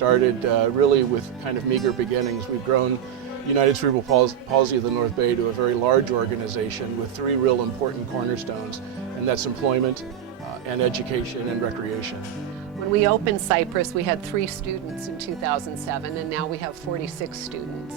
started really with kind of meager beginnings. We've grown United Cerebral Palsy of the North Bay to a very large organization with three real important cornerstones, and that's employment and education and recreation. When we opened Cypress, we had 3 students in 2007, and now we have 46 students.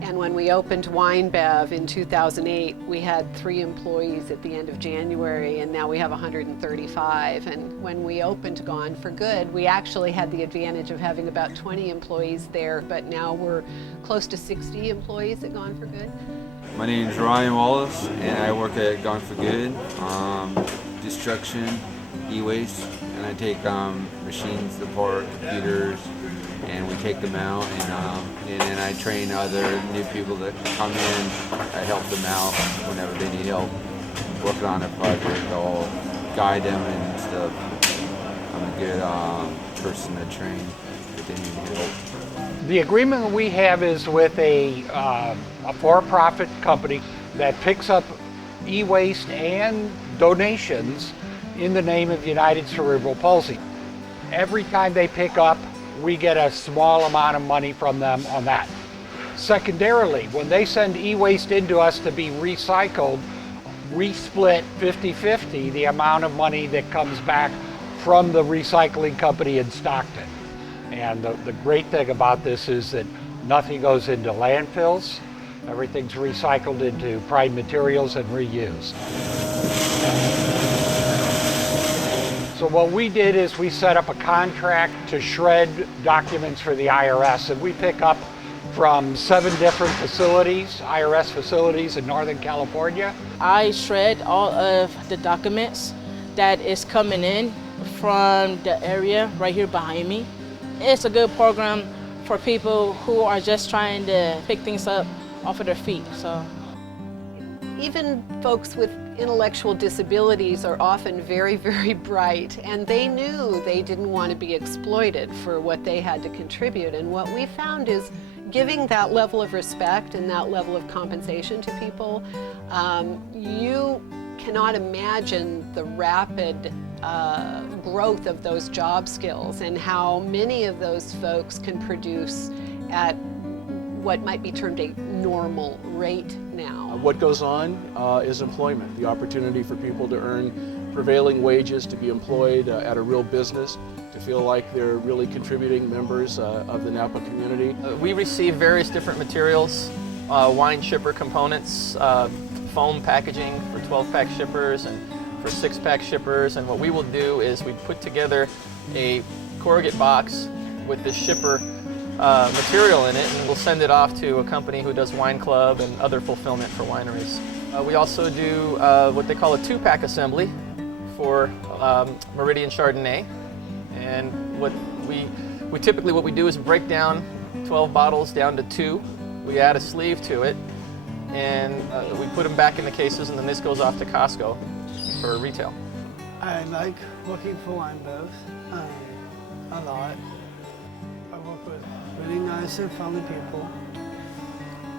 And when we opened Wine Bev in 2008, we had 3 employees at the end of January, and now we have 135. And when we opened Gone for Good, we actually had the advantage of having about 20 employees there, but now we're close to 60 employees at Gone for Good. My name is Ryan Wallace, and I work at Gone for Good, destruction, e-waste, and I take machines apart, computers, and we take them out, and then I train other new people that come in. I help them out whenever they need help working on a project. I'll guide them and stuff. I'm a good person to train if they need help. The agreement we have is with a for-profit company that picks up e-waste and donations in the name of United Cerebral Palsy. Every time they pick up, we get a small amount of money from them on that. Secondarily, when they send e-waste into us to be recycled, we split 50-50 the amount of money that comes back from the recycling company in Stockton. And the great thing about this is that nothing goes into landfills. Everything's recycled into prime materials and reused. So what we did is we set up a contract to shred documents for the IRS, and we pick up from 7 different facilities, IRS facilities in Northern California. I shred all of the documents that is coming in from the area right here behind me. It's a good program for people who are just trying to pick things up off of their feet. So, even folks with intellectual disabilities are often very, very bright, and they knew they didn't want to be exploited for what they had to contribute. And what we found is giving that level of respect and that level of compensation to people, you cannot imagine the rapid growth of those job skills and how many of those folks can produce at what might be termed a normal rate now. What goes on is employment, the opportunity for people to earn prevailing wages, to be employed at a real business, to feel like they're really contributing members of the Napa community. We receive various different materials, wine shipper components, foam packaging for 12-pack shippers and for 6-pack shippers, and what we will do is we put together a corrugate box with this shipper material in it, and we'll send it off to a company who does wine club and other fulfillment for wineries. We also do what they call a 2-pack assembly for Meridian Chardonnay, and what we typically what we do is break down 12 bottles down to 2. We add a sleeve to it, and we put them back in the cases, and then this goes off to Costco for retail. I like working for Wine Bev a lot. I work with really nice and friendly people.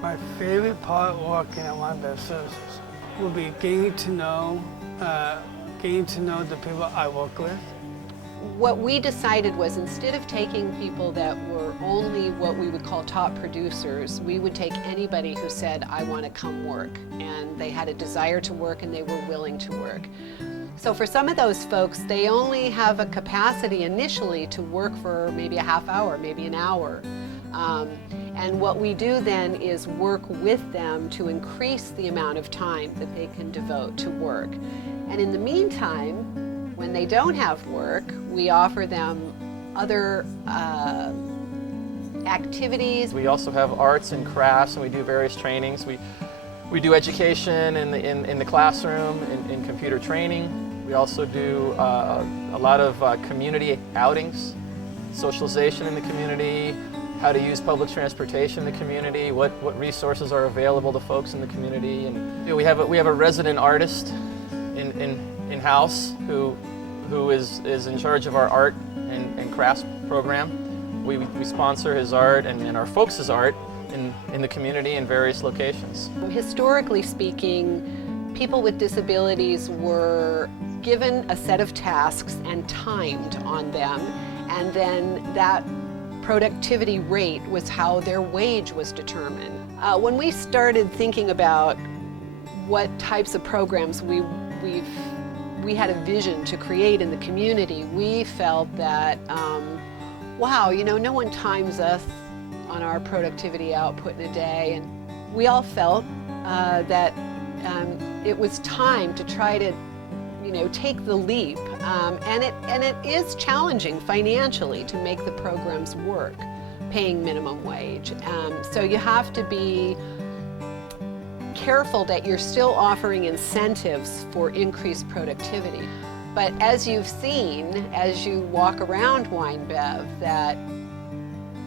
My favorite part working at Wine Bev Services will be getting to know the people I work with. What we decided was, instead of taking people that were only what we would call top producers, we would take anybody who said, I want to come work, and they had a desire to work and they were willing to work. So for some of those folks, they only have a capacity initially to work for maybe a half hour, maybe an hour. And what we do then is work with them to increase the amount of time that they can devote to work. And in the meantime, when they don't have work, we offer them other activities. We also have arts and crafts, and we do various trainings. We do education in the classroom, in computer training. We also do a lot of community outings, socialization in the community, how to use public transportation in the community, what resources are available to folks in the community. And we have a resident artist in-house who is in charge of our art and crafts program. We sponsor his art and our folks' art in the community in various locations. Historically speaking, people with disabilities were given a set of tasks and timed on them, and then that productivity rate was how their wage was determined. When we started thinking about what types of programs we had a vision to create in the community, we felt that, wow, you know, no one times us on our productivity output in a day, and we all felt that it was time to try to, you know, take the leap, and it is challenging financially to make the programs work, paying minimum wage. So you have to be careful that you're still offering incentives for increased productivity. But as you've seen, as you walk around WineBev, that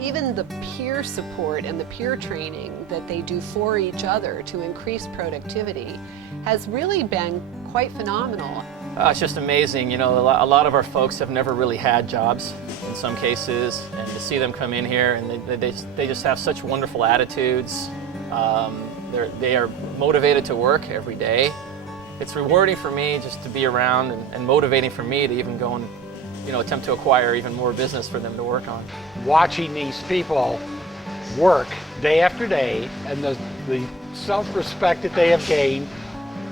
even the peer support and the peer training that they do for each other to increase productivity has really been quite phenomenal. It's just amazing. You know, a lot of our folks have never really had jobs in some cases, and to see them come in here and they just have such wonderful attitudes. They are motivated to work every day. It's rewarding for me just to be around, and motivating for me to even go and, you know, attempt to acquire even more business for them to work on. Watching these people work day after day, and the self-respect that they have gained,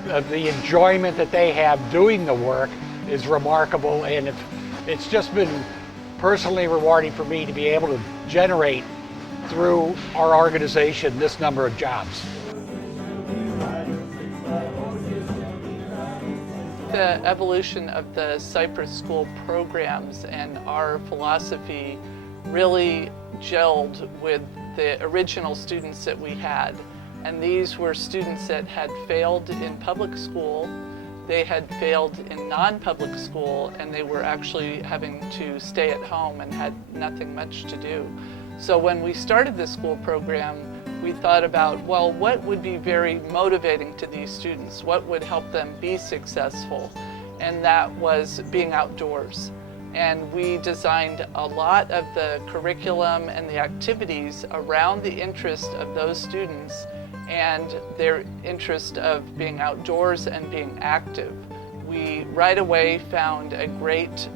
the enjoyment that they have doing the work is remarkable, and it's just been personally rewarding for me to be able to generate through our organization this number of jobs. The evolution of the Cypress School programs and our philosophy really gelled with the original students that we had. And these were students that had failed in public school, they had failed in non-public school, and they were actually having to stay at home and had nothing much to do. So when we started the school program, we thought about, well, what would be very motivating to these students? What would help them be successful? And that was being outdoors. And we designed a lot of the curriculum and the activities around the interest of those students and their interest of being outdoors and being active. We right away found a great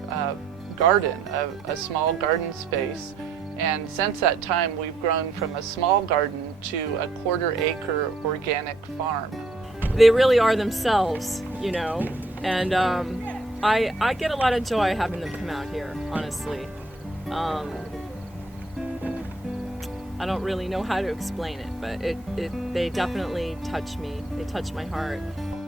garden, a small garden space. And since that time, we've grown from a small garden to a 1/4 acre organic farm. They really are themselves, you know, and I get a lot of joy having them come out here, honestly. I don't really know how to explain it, but they definitely touch me. They touch my heart.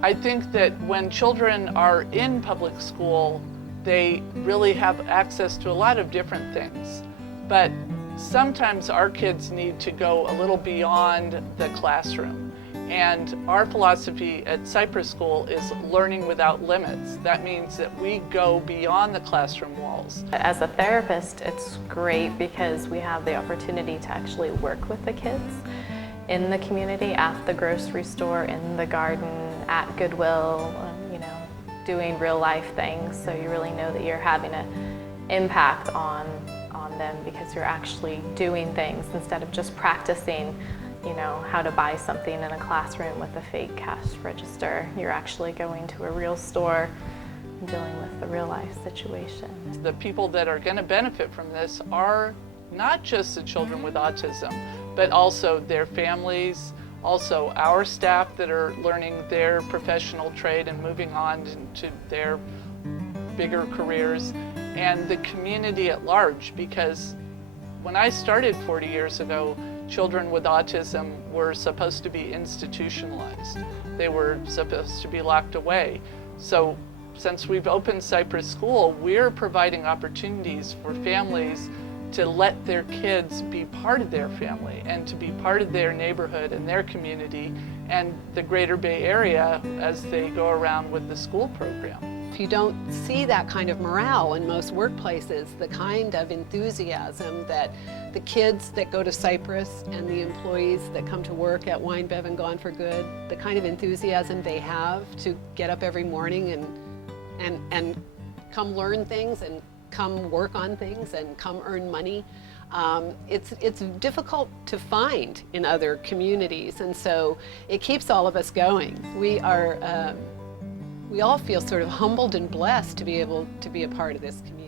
I think that when children are in public school, they really have access to a lot of different things. But sometimes our kids need to go a little beyond the classroom. And our philosophy at Cypress School is learning without limits. That means that we go beyond the classroom walls. As a therapist, it's great because we have the opportunity to actually work with the kids in the community, at the grocery store, in the garden, at Goodwill, you know, doing real life things. So you really know that you're having an impact on them because you're actually doing things instead of just practicing, you know, how to buy something in a classroom with a fake cash register. You're actually going to a real store and dealing with the real life situation. The people that are going to benefit from this are not just the children with autism, but also their families, also our staff that are learning their professional trade and moving on to their bigger careers, and the community at large, because when I started 40 years ago, children with autism were supposed to be institutionalized. They were supposed to be locked away. So since we've opened Cypress School, we're providing opportunities for families to let their kids be part of their family and to be part of their neighborhood and their community and the greater Bay Area as they go around with the school program. If you don't see that kind of morale in most workplaces, the kind of enthusiasm that the kids that go to Cypress and the employees that come to work at WineBev and Gone for Good, the kind of enthusiasm they have to get up every morning and come learn things and come work on things and come earn money, it's difficult to find in other communities, and so it keeps all of us going. We all feel sort of humbled and blessed to be able to be a part of this community.